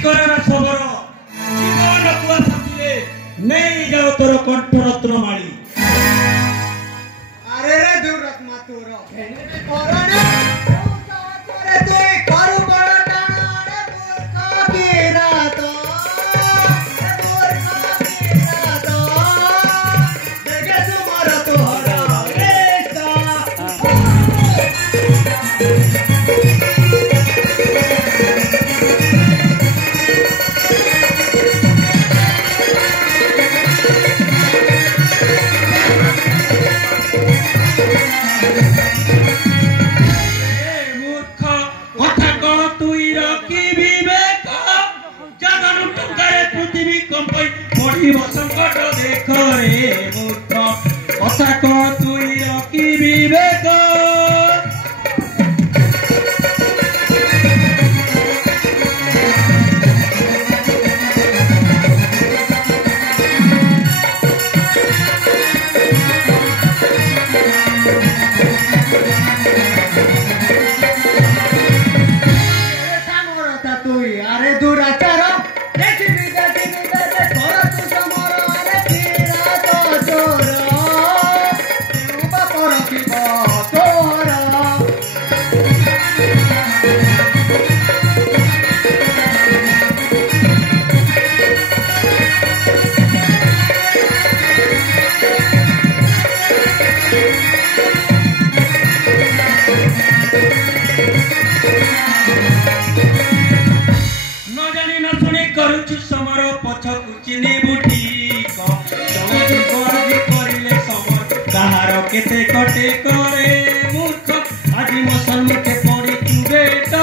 घरर खबर जीवन कुआ साथिले नहीं जाओ तोर कंठरत्न माली अरे रे दुरत्मा तोर खेने कोरोना करे तू करू बड़ टाणे मूर्ख किरात देखे तुमर तोहरा रेसा संकट देख रे मूर्ख कथा कह तुई रखी विवेक तुई अरे दुराचार केते कटे करे मूर्ख आज मो सन्मुखे पड़ी तू बेटा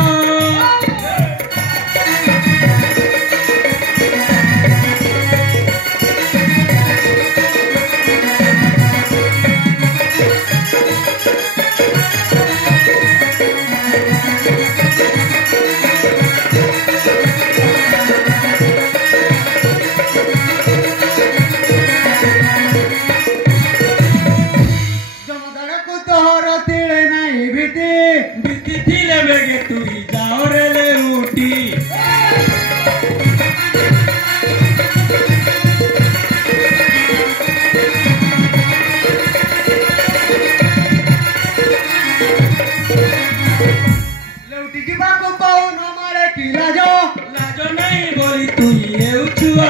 लाजो नहीं बोली तू ये उछुआ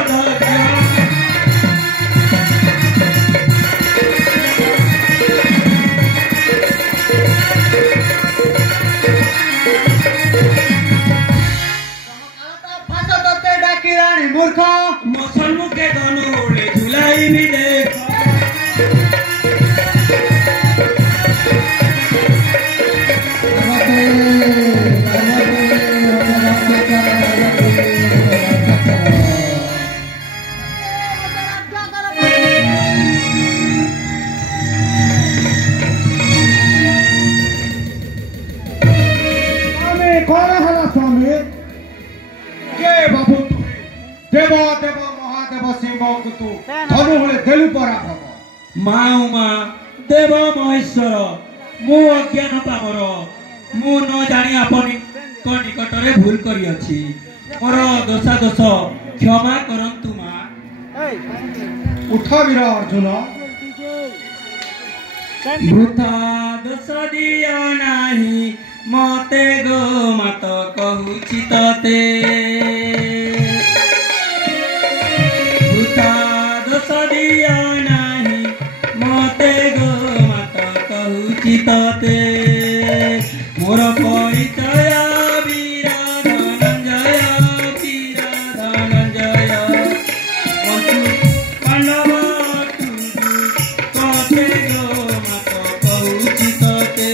मूर्ख मसल मुखे धनुले झुलाई भी देख देव देव महादेव शिव तू धनु हले देलु पराभव माउमा देव महेश्वर मु अज्ञान पावर मु न जानी आपनी को निकटरे भूल करी अछि मोर दोषा दोष क्षमा करंतु मा उठ वीर अर्जुन वृथा दोष दियो नाही मते गो मत कहूछि तते दोष दियो नाही मते गो मत कहूछि तते मोर परिचय वीर धनंजय वीर धनंजय पशु पांडव कते गो मत कहूछि तते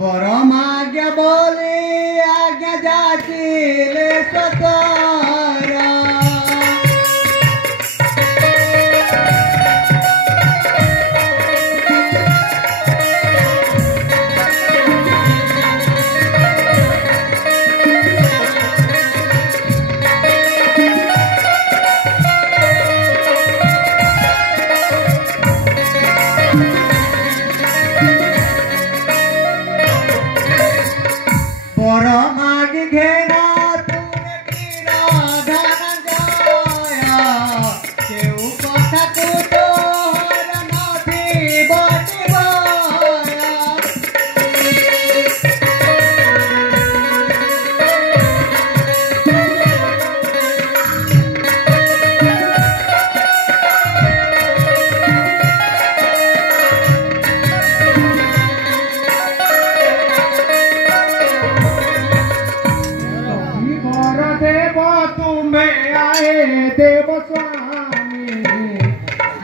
बर माग्या बोले आज्ञा जाचिले सतर देव स्वामी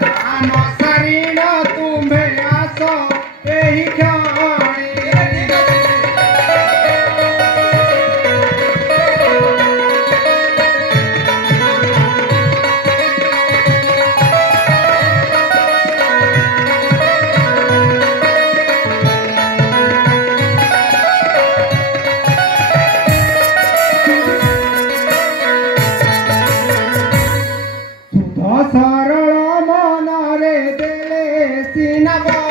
नाम शरीर तुम्हें आस यही सरल मन रे देले सिनगा